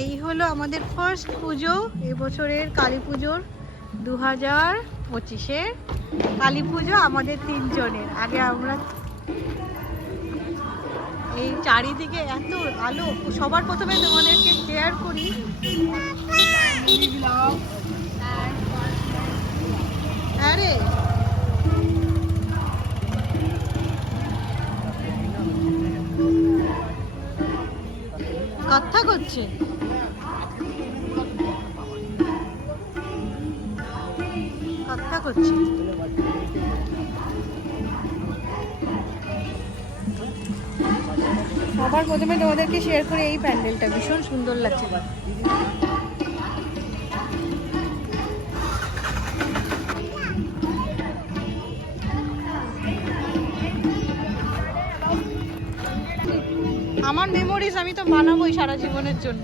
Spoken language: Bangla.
এই হলো আমাদের ফার্স্ট পুজো এবছরের কালী পুজোর 2025-এর কালী পুজো আমাদের তিনজনের। আগে আমরা এই চারিদিকে এত আলো, সবার প্রথমে তোমাদেরকে শেয়ার করি। আরে কথা করছে, কথা করছে। সবার প্রথমে তোমাদেরকে শেয়ার করে এই প্যান্ডেলটা ভীষণ সুন্দর লাগছে। আমার মেমোরিজ আমি তো বানাবোই সারা জীবনের জন্য।